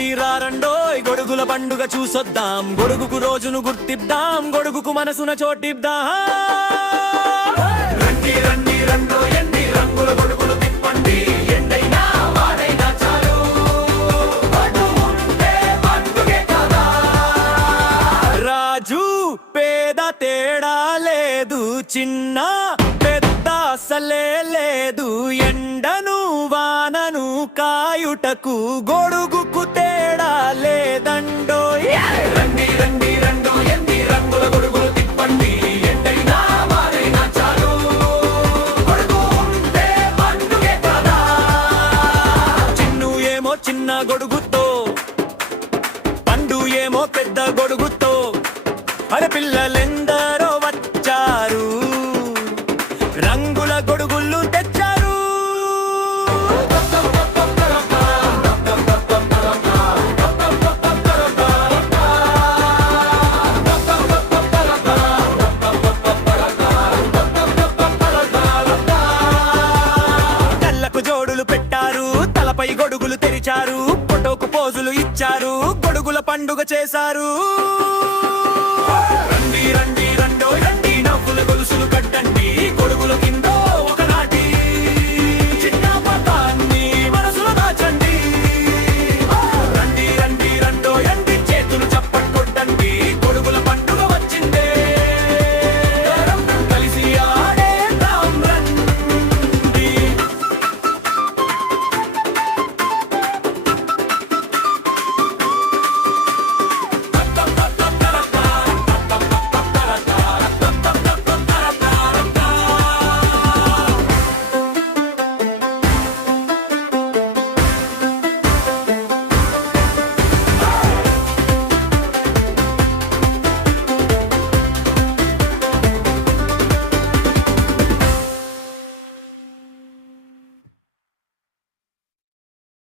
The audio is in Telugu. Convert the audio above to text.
రండి రారండోయ్ గొడుగుల పండుగ చూసొద్దాం. గొడుగుకు రోజును గుర్తిద్దాం, గొడుగుకు మనసున చోటిద్దాం. రండి రండి రండోయ్ ఎన్ని రంగుల గొడుగులు తిప్పండి, ఎండైనా వానైనా చాలు, పట్టు ఉంటే పండుగే కదా. రాజు పేద తేడా లేదు, చిన్న పెద్ద అసలే లేదు, ఎండను వానను కాయుటకు గొడుగుకు తేడా లేదండోయ్. రండి రండి రండో ఎన్ని రంగుల గొడుగులు తిప్పండి, ఎండైనా వానైనా చాలు, గొడుగు ఉంటే పండుగే కదా. చిన్ను ఏమో చిన్న గొడుగుతో, పండు ఏమో పెద్ద గొడుగుతో, పిల్లలెందరో వచ్చారు, రంగుల గొడుగులు తెచ్చారు. కళ్ళకు జోడులు పెట్టారు, తలపై గొడుగులు తెరిచారు, ఫోటోకు పోజులు ఇచ్చారు, గొడుగుల పండుగ చేశారు. రండి రండి రండో రండి నవ్వుల గొలుసులు కట్టండి, గొడుగుల కింద